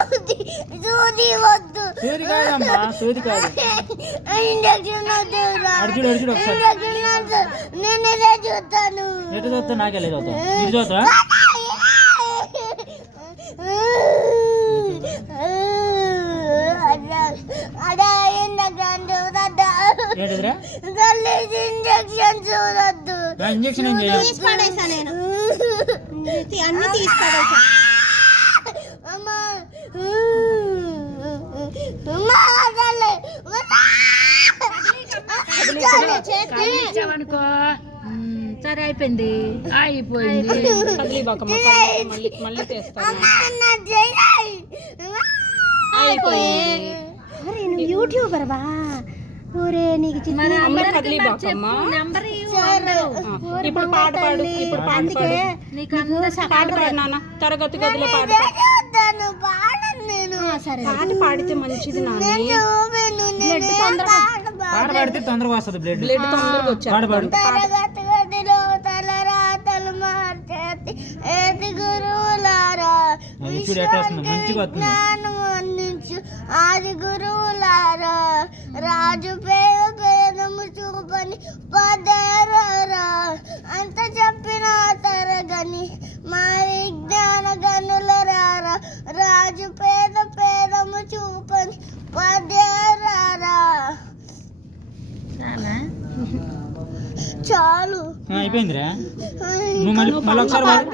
సూది వద్దు. సూది కాదమ్మా, సూది కాదు. ఇంజక్షన్ వద్దు. అర్జుడు అర్జుడు ఒకసారి ఇంజక్షన్ వద్దు. నేను ఇలా చూస్తాను. ఎటు చూస్తా నాకే లేదు చూస్తా. ఇటు చూస్తా. అడా ఇంజక్షన్ చూడద్దు. ఏంటిదిరా? ఇంజక్షన్ చూడద్దు. ఇంజక్షన్ ఏం చేయాలి? తీసి పడేసా నేను, అన్ని తీసి పడేసా. అమ్మా అనుకో. సరే అయిపోయింది, అయిపోయింది. మళ్ళీ తెస్తాను. అయిపోయింది. అరే నువ్వు యూట్యూబర్ బా. ఊరే నీకు ఇప్పుడు పాట పాడు, ఇప్పుడు పాట పాడు. పాట పాడు నాన్న, తరగతి గదిలో పాట పాట పాడితే మంచిది నాన్న. పాట పాడితే తొందరగా వస్తుంది. బ్లడ్ తొందరగా వచ్చా. పాట పాడు. తరగతి గదిలో తలరాతలు మార్చేది ఏది గురువులారా, చూడు ఎట్లా వస్తుంది, మంచిగా వస్తుంది. జ్ఞానం అందించు ఆది గురువులారా, రాజు పేద పేదము చూపని పదరారా, అంత చెప్పిన తరగని మా విజ్ఞాన గనుల రారా, రాజు పేద పేదము చూపని పదరారా. చాలు అయిపోయిందిరా. నువ్వు మళ్ళీ ఒకసారి పాడు.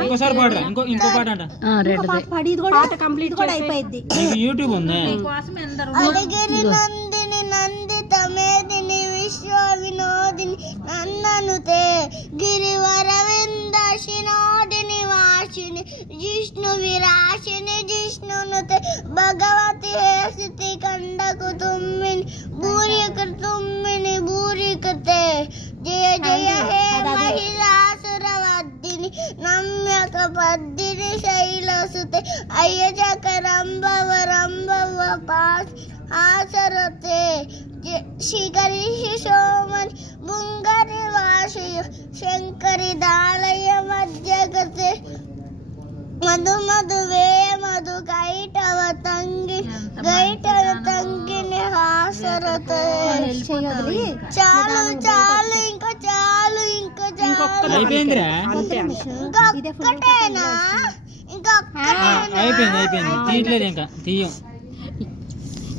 ఇంకోసారి పాడరా. ఇంకో పాట అంట. యూట్యూబ్ ఉంది. అడిగిరి నందిని నందిత మేదిని విశ్వ వినోదిని నన్ననుతే గిరివర విందశినోదిని వాసిని జిష్ణు విరాశిని జిష్ణునుతే భగవతి హేసితి కండకు తుమ్మిని భూరిక తుమ్మిని భూరికతే జయ జయ హే మహిళాసురవర్ధిని నమ్యక పద్దిని శైలసుతే అయ్యజక రంభవ రంభవ పాస్ ఆసరతే శిఖరి శిశోమని బుంగరి వాషయ శంకరి దాళయ మధ్యగతే మధు మధువే మధు గైటవ తంగి గైటవ తంగిని హాసరతే. చాలు చాలు ఇంకా చాలు ఇంకా చాలు. అయిపోయిందిరా. ఇంకొక్కటేనా? అయిపోయింది అయిపోయింది. తీయట్లేదు ఇంకా, తీయం.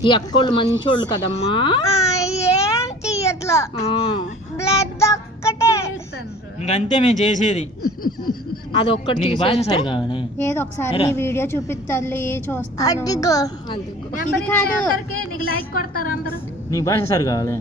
ఈ అక్కోళ్ళు మంచోళ్ళు కదమ్మా. ఏం తీయట్లా, బ్లడ్ ఒక్కటే. ఇంకంతే మేము చేసేది. అది ఒక్కటి నీకు భాష సరి కావాలి. ఏదో ఒకసారి నీ వీడియో చూపిస్తాను చూస్తాను. అదిగో ఇది కాదు, నీకు లైక్ కొడతారు అందరూ. నీకు భాష సరి కావాలి.